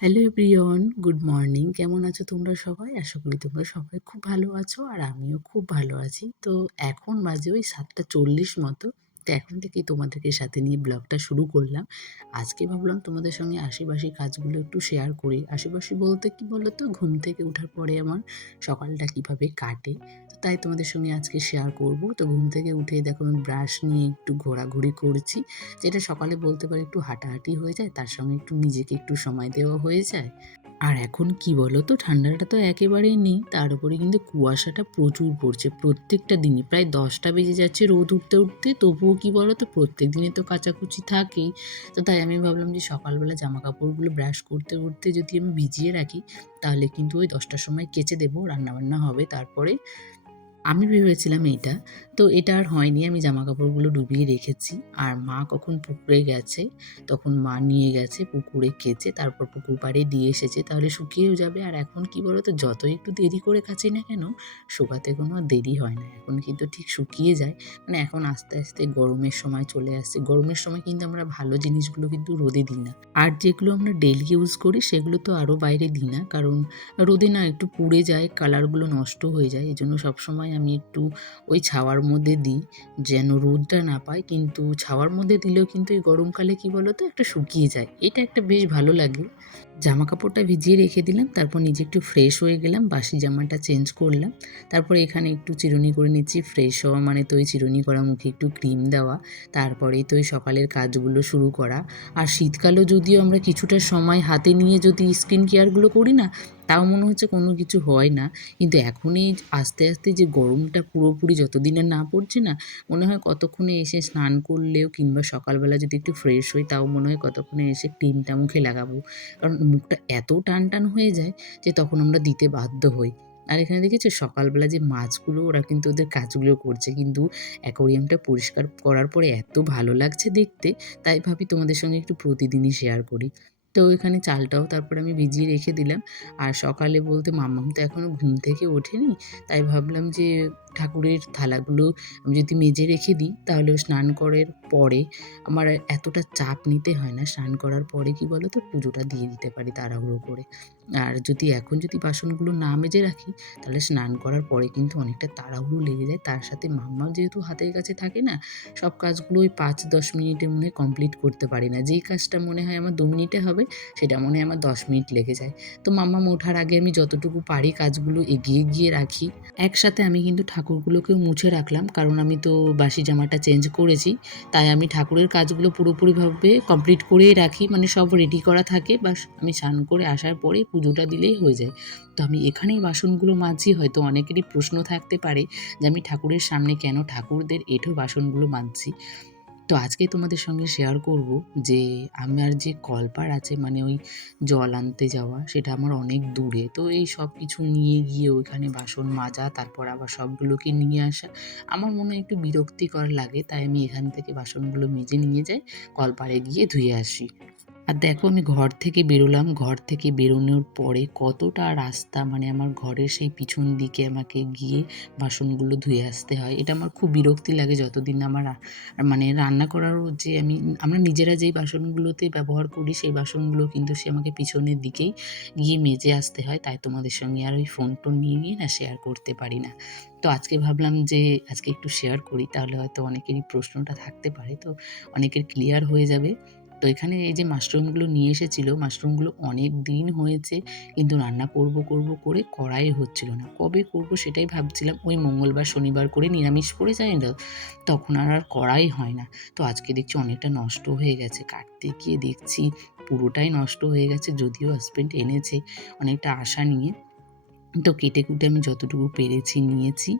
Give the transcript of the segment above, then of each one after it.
Hello everyone, good morning. কেমন আছো তোমরা সবাই? আশা করি তোমরা সবাই খুব ভালো আছো আর আমিও খুব ভালো আছি। তো এখন বাজে ওই ৭:৪০ মতো। তো এখন থেকেই তোমাদেরকে সাথে নিয়ে ব্লগটা শুরু করলাম। আজকে ভাবলাম তোমাদের সঙ্গে আশিপাশি কাজগুলো একটু শেয়ার করি। আশিপাশি বলতে কি বলো তো, ঘুম থেকে ওঠার পরে আমার সকালটা কিভাবে কাটে। তো তাই তোমাদের সঙ্গে আজকে শেয়ার করব। তো ঘুম থেকে উঠেই দেখো আমি ব্রাশ নিয়ে একটু ঘোরাঘুরি করছি। যেটা সকালে বলতে পারি একটু হাঁটাহাঁটি হয়ে যায়, তার সঙ্গে একটু নিজেকে একটু সময় দেওয়া হয়ে যায়। আর এখন কি বলো তো, ঠান্ডাটা তো একেবারেই নেই, তার উপরে কিন্তু কুয়াশাটা প্রচুর পড়ছে প্রত্যেকটা দিনই। প্রায় 10টা বেজে যাচ্ছে রোদ উঠতে উঠতে, তবুও কি বলো তো, প্রত্যেক দিনে তো কাচাকুচি থাকেই। তো তাই আমি ভাবলাম যে সকালবেলা জামা কাপড়গুলো ব্রাশ করতে করতে যদি আমি ভিজিয়ে রাখি, তাহলে কিন্তু ওই 10টার সময় কেচে দেবো, রান্নাবান্না হবে তারপরে। আমি ভেবেছিলাম এইটা, তো এটা আর হয়নি। আমি জামাকাপড়গুলো ডুবিয়ে রেখেছি। আর মা কখন পুকুরে গেছে, তখন মা নিয়ে গেছে পুকুরে কেচে, তারপর পুকুর পাড়ে দিয়ে এসেছে, তাহলে শুকিয়েও যাবে। আর এখন কি বলো তো, যতই একটু দেরি করে কাচি না কেন, শুকাতে কোনো আর দেরি হয় না। এখন কিন্তু ঠিক শুকিয়ে যায়। মানে এখন আস্তে আস্তে গরমের সময় চলে আসছে। গরমের সময় কিন্তু আমরা ভালো জিনিসগুলো কিন্তু রোদে দিই না। আর যেগুলো আমরা ডেইলি ইউজ করি সেগুলো তো আরও বাইরে দিই না, কারণ রোদে না একটু পুড়ে যায়, কালারগুলো নষ্ট হয়ে যায়। এজন্য সবসময় আমি একটু ওই ছাওয়ার মধ্যে দিই, যেন রোদটা না পায়। কিন্তু ছাওয়ার মধ্যে দিলেও কিন্তু এই গরমকালে কি বলো তো, একটা শুকিয়ে যায়। এটা একটা বেশ ভালো লাগে। জামাকাপড়টা ভিজিয়ে রেখে দিলাম, তারপর নিজে একটু ফ্রেশ হয়ে গেলাম, বাসি জামাটা চেঞ্জ করলাম। তারপরে এখানে একটু চিরুনি করে নিচ্ছি। ফ্রেশ হওয়া মানে তো ওই চিরুনি করা মুখে একটু ক্রিম দেওয়া, তারপরেই তো ওই সকালের কাজগুলো শুরু করা। আর শীতকালেও যদিও আমরা কিছুটা সময় হাতে নিয়ে যদি স্কিন কেয়ারগুলো করি না, তাও মনে হচ্ছে কোনো কিছু হয় না। কিন্তু এখন এই আস্তে আস্তে যে গরমটা পুরোপুরি যতদিনে না পড়ছে না, মনে হয় কতক্ষণে এসে স্নান করলেও কিংবা সকালবেলা যদি একটু ফ্রেশ হই, তাও মনে হয় কতক্ষণে এসে ক্রিমটা মুখে লাগাবো। কারণ মুখটা এত টান টান হয়ে যায় যে তখন আমরা দিতে বাধ্য হই। আর এখানে দেখেছো সকালবেলা যে মাছগুলো, ওরা কিন্তু ওদের কাজগুলো করছে, কিন্তু অ্যাকোরিয়ামটা পরিষ্কার করার পরে এত ভালো লাগছে দেখতে, তাই ভাবি তোমাদের সঙ্গে একটু প্রতিদিনই শেয়ার করি। তো এখানে চালটাও তারপর আমি ভিজিয়ে রেখে দিলাম। আর সকালে বলতে মাম্মাম তো এখনও ঘুম থেকে ওঠেনি, তাই ভাবলাম যে ঠাকুরের থালাগুলো আমি যদি মেজে রেখে দিই, তাহলে ও স্নান করার পরে আমার আর এতটা চাপ নিতে হয় না। স্নান করার পরে কি বলো তো, পুজোটা দিয়ে দিতে পারি তাড়াহুড়ো করে। আর যদি এখন যদি বাসনগুলো না মেজে রাখি, তাহলে স্নান করার পরে কিন্তু অনেকটা তাড়াহুড়ো লেগে যায়। তার সাথে মাম্মাও যেহেতু হাতের কাছে থাকে না, সব কাজগুলো ওই ৫-১০ মিনিটে মনে হয় কমপ্লিট করতে পারি না। যেই কাজটা মনে হয় আমার ২ মিনিটে হবে, সেটা মনে হয় আমার ১০ মিনিট লেগে যায়। তো মাম্মাম ওঠার আগে আমি যতটুকু পারি কাজগুলো এগিয়ে গিয়ে রাখি। একসাথে আমি কিন্তু ঠাকুরগুলোকেও মুছে রাখলাম, কারণ আমি তো বাসি জামাটা চেঞ্জ করেছি। তাই আমি ঠাকুরের কাজগুলো পুরোপুরিভাবে কমপ্লিট করেই রাখি, মানে সব রেডি করা থাকে, বাস আমি স্নান করে আসার পরেই পুজোটা দিলেই হয়ে যায়। তো আমি এখানেই বাসনগুলো মাজছি। হয়তো অনেকেরই প্রশ্ন থাকতে পারে যে আমি ঠাকুরের সামনে কেন ঠাকুরদের এঁঠো বাসনগুলো মাজছি। তো আজকে তোমাদের সঙ্গে শেয়ার করব যে আমার যে কলপাড় আছে, মানে ওই জল আনতে যাওয়া, সেটা আমার অনেক দূরে। তো এই সব কিছু নিয়ে গিয়ে ওইখানে বাসন মাজা, তারপর আবার সবগুলোকে নিয়ে আসা আমার মনে হয় একটু বিরক্তিকর লাগে। তাই আমি এখান থেকে বাসনগুলো মেজে নিয়ে যাই, কলপাড়ে গিয়ে ধুয়ে আসি। আর দেখো আমি ঘর থেকে বেরোলাম, ঘর থেকে বেরোনোর পরে কতটা রাস্তা, মানে আমার ঘরের সেই পিছন দিকে আমাকে গিয়ে বাসনগুলো ধুয়ে আসতে হয়। এটা আমার খুব বিরক্তি লাগে। যতদিন না আমার মানে রান্না করারও যে আমরা নিজেরা যেই বাসনগুলোতে ব্যবহার করি, সেই বাসনগুলো কিন্তু সে আমাকে পিছনের দিকেই গিয়ে মেজে আসতে হয়। তাই তোমাদের সঙ্গে আর ওই ফোন নিয়ে গিয়ে না শেয়ার করতে পারি না। তো আজকে ভাবলাম যে আজকে একটু শেয়ার করি, তাহলে হয়তো অনেকেরই প্রশ্নটা থাকতে পারে, তো অনেকের ক্লিয়ার হয়ে যাবে। তো এখানে এই যে মাশরুমগুলো নিয়ে এসেছিল, মাশরুমগুলো অনেক দিন হয়েছে, কিন্তু রান্না করব করব করে করাই হচ্ছিল না। কবে করব সেটাই ভাবছিলাম। ওই মঙ্গলবার শনিবার করে নিরামিষ পড়ে যায় না, তখন আর করাই হয় না। তো আজকে দেখছি অনেকটা নষ্ট হয়ে গেছে, কাটতে গিয়ে দেখছি পুরোটাই নষ্ট হয়ে গেছে। যদিও হাজবেন্ড এনেছে অনেকটা আশা নিয়ে, তো কেটে কুটে আমি যতটুকু পেরেছি নিয়েছি,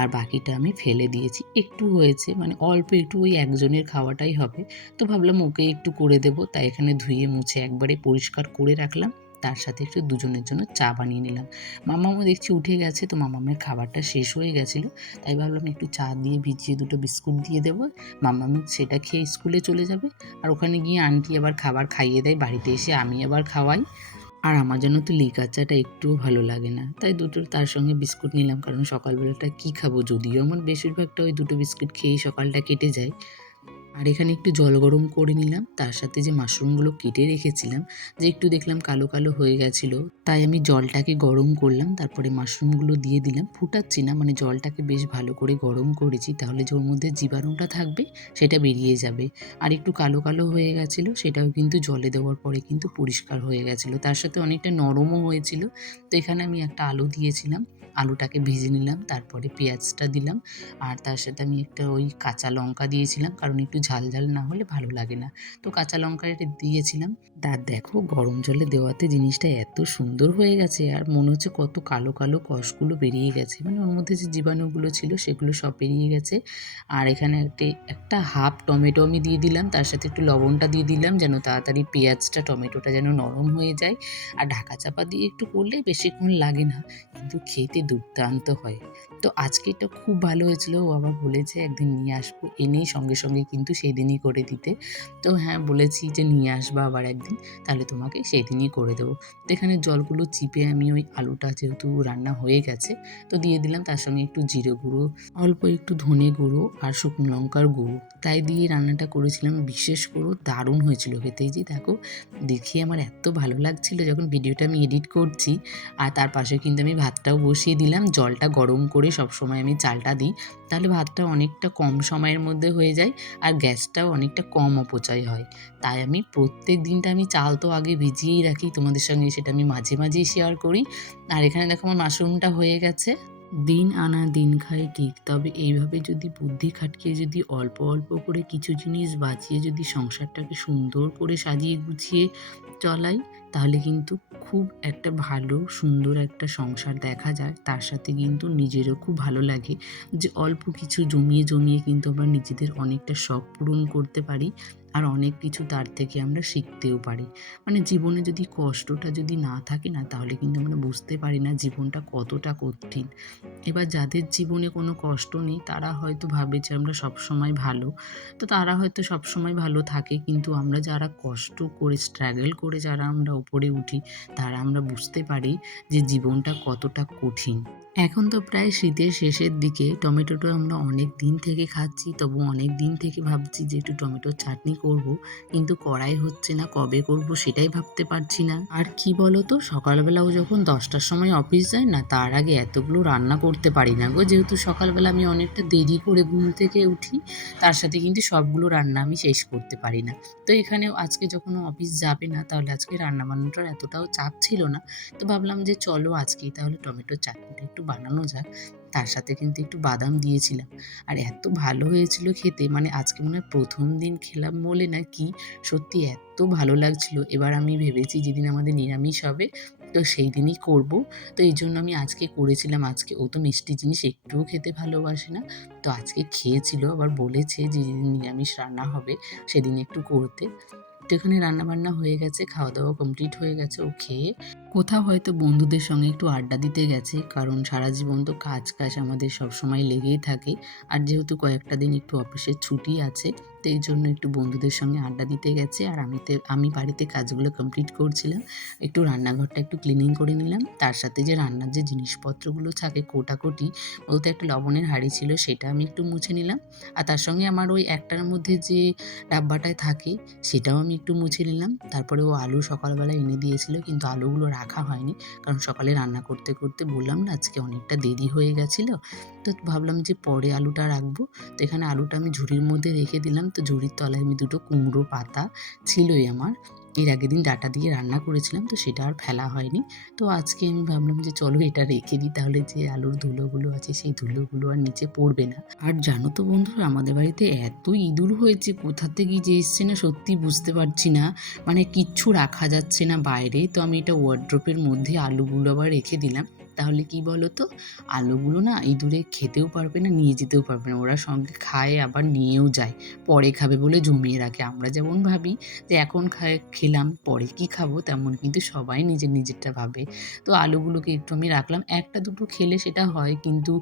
আর বাকিটা আমি ফেলে দিয়েছি। একটু হয়েছে, মানে অল্প একটু, ওই একজনের খাওয়াটাই হবে। তো ভাবলাম ওকে একটু করে দেবো, তাই এখানে ধুয়ে মুছে একবারে পরিষ্কার করে রাখলাম। তার সাথে একটু দুজনের জন্য চা বানিয়ে নিলাম। মামামও দেখছি উঠে গেছে, তো মামামের খাবারটা শেষ হয়ে গেছিলো, তাই ভাবলাম একটু চা দিয়ে ভিজিয়ে দুটো বিস্কুট দিয়ে দেবো। মামাম সেটা খেয়ে স্কুলে চলে যাবে। আর ওখানে গিয়ে আন্টি আবার খাবার খাইয়ে দেয়, বাড়িতে এসে আমি আবার খাওয়াই। আর আমার জন্য তো লিকার চাটা একটুও ভালো লাগে না, তাই দুটো তার সঙ্গে বিস্কুট নিলাম, কারণ সকালবেলাটা কী খাবো, যদিও আমার বেশিরভাগটা ওই দুটো বিস্কুট খেয়েই সকালটা কেটে যায়। আর এখানে একটু জল গরম করে নিলাম, তার সাথে যে মাশরুমগুলো কেটে রেখেছিলাম, যে একটু দেখলাম কালো কালো হয়ে গেছিলো, তাই আমি জলটাকে গরম করলাম, তারপরে মাশরুমগুলো দিয়ে দিলাম। ফুটাচ্ছি না, মানে জলটাকে বেশ ভালো করে গরম করেছি, তাহলে যে ওর মধ্যে জীবাণুটা থাকবে সেটা বেরিয়ে যাবে। আর একটু কালো কালো হয়ে গেছিলো, সেটাও কিন্তু জলে দেওয়ার পরে কিন্তু পরিষ্কার হয়ে গেছিলো, তার সাথে অনেকটা নরমও হয়েছিল। তো এখানে আমি একটা আলু দিয়েছিলাম, আলুটাকে ভেজে নিলাম, তারপরে পেঁয়াজটা দিলাম, আর তার সাথে আমি একটা ওই কাঁচা লঙ্কা দিয়েছিলাম, কারণ একটু ঝাল ঝাল না হলে ভালো লাগে না। তো কাঁচা লঙ্কা এটা দিয়েছিলাম। তা দেখো গরম জলে দেওয়াতে জিনিসটা এত সুন্দর হয়ে গেছে, আর মনে হচ্ছে কত কালো কালো কষগুলো বেরিয়ে গেছে, মানে ওর মধ্যে যে জীবাণুগুলো ছিল সেগুলো সব বেরিয়ে গেছে। আর এখানে একটা হাফ টমেটো আমি দিয়ে দিলাম, তার সাথে একটু লবণটা দিয়ে দিলাম, যেন তাড়াতাড়ি পেঁয়াজটা টমেটোটা যেন নরম হয়ে যায়। আর ঢাকা চাপা দিয়ে একটু করলে বেশিক্ষণ লাগে না, কিন্তু খেতে দুর্দান্ত হয়। তো আজকেরটা খুব ভালো হয়েছিল। ও আবার বলেছে একদিন নিয়ে আসবো, এনেই সঙ্গে সঙ্গে কিন্তু সেই দিনই করে দিতে। তো হ্যাঁ, বলেছি যে নিয়ে আসবা আবার একদিন, তাহলে তোমাকে সেই দিনই করে দেবো। তো এখানে জলগুলো চিপে আমি ওই আলুটা যেহেতু রান্না হয়ে গেছে, তো দিয়ে দিলাম, তার সঙ্গে একটু জিরে গুঁড়ো, অল্প একটু ধনে গুঁড়ো আর শুকনো লঙ্কার গুঁড়ো, তাই দিয়ে রান্নাটা করেছিলাম। বিশেষ করে দারুণ হয়েছিল খেতে। এই যে দেখো, দেখে আমার এত ভালো লাগছিল যখন ভিডিওটা আমি এডিট করছি। আর তার পাশে কিন্তু আমি ভাতটাও বসিয়ে দিলাম, জলটা গরম করে সবসময় আমি চালটা দিই, তাহলে ভাতটা অনেকটা কম সময়ের মধ্যে হয়ে যায়, আর গ্যাসটাও অনেকটা কম অপচয় হয়। তাই আমি প্রত্যেক দিনটা আমি চাল তো আগে ভিজিয়েই রাখি, তোমাদের সঙ্গে সেটা আমি মাঝে মাঝেই শেয়ার করি। আর এখানে দেখো আমার মাশরুমটা হয়ে গেছে। দিন আনা দিন খাই ঠিক, তবে এইভাবে যদি বুদ্ধি খাটিয়ে যদি অল্প অল্প করে কিছু জিনিস বাঁচিয়ে যদি সংসারটাকে সুন্দর করে সাজিয়ে গুছিয়ে চলাই, তাহলে কিন্তু খুব একটা ভালো সুন্দর একটা সংসার দেখা যায়। তার সাথে কিন্তু নিজেরও খুব ভালো লাগে যে অল্প কিছু জমিয়ে জমিয়ে কিন্তু আমরা নিজেদের অনেকটা শখ পূরণ করতে পারি, আর অনেক কিছু তার থেকে আমরা শিখতেও পারি। মানে জীবনে যদি কষ্টটা যদি না থাকে না, তাহলে কিন্তু আমরা বুঝতে পারি না জীবনটা কতটা কঠিন। এবার যাদের জীবনে কোনো কষ্ট নেই, তারা হয়তো ভাবে যে আমরা সবসময় ভালো। তো তারা হয়তো সবসময় ভালো থাকে, কিন্তু আমরা যারা কষ্ট করে স্ট্রাগল করে যারা আমরা উপরে উঠি, তারা আমরা বুঝতে পারি যে জীবনটা কতটা কঠিন। এখন তো প্রায় শীতের শেষের দিকে, টমেটোটা আমরা অনেক দিন থেকে খাচ্ছি, তবু অনেক দিন থেকে ভাবছি যে একটু টমেটোর চাটনি করব, কিন্তু করাই হচ্ছে না, কবে করব সেটাই ভাবতে পারছি না। আর কি বলো তো, সকালবেলাও যখন 10টার সময় অফিস যায় না, তার আগে এতগুলো রান্না করতে পারি না গো, যেহেতু সকালবেলা আমি অনেকটা দেরি করে ঘুম থেকে উঠি, তার সাথে কিন্তু সবগুলো রান্না আমি শেষ করতে পারি না। তো এখানেও আজকে যখন অফিস যাবে না, তাহলে আজকে রান্নাবান্নাটার এতটাও চাপ ছিল না। তো ভাবলাম যে চলো আজকেই তাহলে টমেটোর চাটনিটা একটু বানানো যাক। তার সাথে কিন্তু একটু বাদাম দিয়েছিলাম। আর এত ভালো হয়েছিল খেতে, মানে আজকে মনে হয় ১ম দিন খেলাম বলে না কি, সত্যি এত ভালো লাগছিল। এবার আমি ভেবেছি যেদিন আমাদের নিরামিষ হবে, তো সেই দিনই করব। তো এইজন্য আমি আজকে করেছিলাম। আজকে ও তো মিষ্টি জিনিস একটুও খেতে ভালোবাসে না। তো আজকে খেয়েছিল, আবার বলেছে যে যেদিন নিরামিষ রান্না হবে সেদিন একটু করতে। তো এখানে রান্নাবান্না হয়ে গেছে, খাওয়া-দাওয়া কমপ্লিট হয়ে গেছে। ও খেয়ে কোথাও হয়তো বন্ধুদের সঙ্গে একটু আড্ডা দিতে গেছে, কারণ সারা জীবন তো কাজ আমাদের সবসময় লেগেই থাকে। আর যেহেতু কয়েকটা দিন একটু অফিসের ছুটি আছে, তো এই জন্য একটু বন্ধুদের সঙ্গে আড্ডা দিতে গেছে। আর আমি বাড়িতে কাজগুলো কমপ্লিট করছিলাম। একটু রান্নাঘরটা একটু ক্লিনিং করে নিলাম। তার সাথে যে রান্নার যে জিনিসপত্রগুলো থাকে কোটাকুটি, বলতে একটা লবণের হাঁড়ি ছিল, সেটা আমি একটু মুছে নিলাম। আর তার সঙ্গে আমার ওই একটার মধ্যে যে ডাব্বাটায় থাকে, সেটাও আমি একটু মুছে নিলাম। তারপরে ও আলু সকালবেলা এনে দিয়েছিল, কিন্তু আলুগুলো রাখা হয়নি, কারণ সকালে রান্না করতে করতে বললাম না আজকে অনেকটা দেরি হয়ে গেছিলো। তো ভাবলাম যে পরে আলুটা রাখবো। তো এখানে আলুটা আমি ঝুড়ির মধ্যে রেখে দিলাম। তো ঝুড়ির তলায় আমি দুটো কুমড়ো পাতা ছিলই আমার, এর আগের দিন ডাঁটা দিয়ে রান্না করেছিলাম, তো সেটা আর ফেলা হয়নি। তো আজকে আমি ভাবলাম যে চলো এটা রেখে দিই, তাহলে যে আলুর ধুলোগুলো আছে সেই ধুলোগুলো আর নিচে পড়বে না। আর জানো তো বন্ধুরা, আমাদের বাড়িতে এত ইঁদুর হয়েছে, কোথা থেকে যে এসছে না সত্যি বুঝতে পারছি না। মানে কিচ্ছু রাখা যাচ্ছে না বাইরে। তো আমি এটা ওয়ার্ড্রোপের মধ্যে আলুগুলো আবার রেখে দিলাম। তাহলে কি বলো তো, আলুগুলো না ইঁদুরে খেতেও পারবে না, নিয়ে যেতেও পারবে না। ওরা সঙ্গে খায় আবার নিয়েও যায়, পরে খাবে বলে জমিয়ে রাখে। আমরা যেমন ভাবি যে এখন খেলাম পরে কি খাবো, তেমন কিন্তু সবাই নিজের নিজেরটা ভাবে। তো আলুগুলোকে একটু আমি রাখলাম, একটা দুটো খেলে সেটা হয়, কিন্তু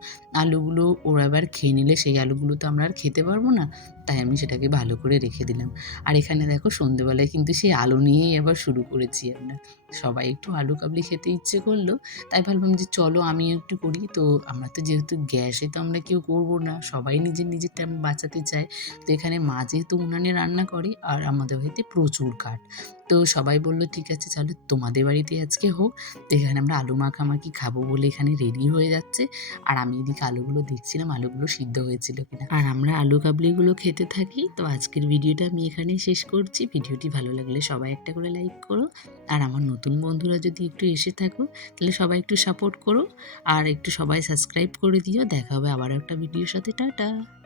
আলুগুলো ওরা এবার খেয়ে নিলে সেই আলুগুলো তো আমরা আর খেতে পারবো না, তাই আমি সেটাকে ভালো করে রেখে দিলাম। আর এখানে দেখো সন্ধেবেলায় কিন্তু সেই আলু নিয়েই আবার শুরু করেছি আমরা। সবাই একটু আলু কাবলি খেতে ইচ্ছে করলো, তাই ভাবলাম যে চলো আমিও একটু করি। তো আমরা তো যেহেতু গ্যাসে তো আমরা কেউ করবো না, সবাই নিজের টাইম বাঁচাতে চায়। তো এখানে মা যেহেতু উনানে রান্না করে আর আমাদের বাড়িতে প্রচুর কাঠ। তো সবাই বলল, "ঠিক আছে চলো তোমাদের বাড়িতেই আজকে হোক।" তো এখানে আমরা আলু মাখামাখি খাবো বলে এখানে রেডি হয়ে যাচ্ছে। আর আমি এদিকে আলুগুলো দেখছিলাম আলুগুলো সিদ্ধ হয়েছিল কিনা। আর আমরা আলু কাবলিগুলো খেতে থাকি। তো আজকের ভিডিওটা আমি এখানেই শেষ করছি। ভিডিওটি ভালো লাগলে সবাই একটা করে লাইক করো। আর আমার নতুন বন্ধুরা যদি একটু এসে থাকো তাহলে সবাই একটু সাপোর্ট করো। আর একটু সবাই সাবস্ক্রাইব করে দিও। দেখা হবে আবারও একটা ভিডিওর সাথে। টাটা।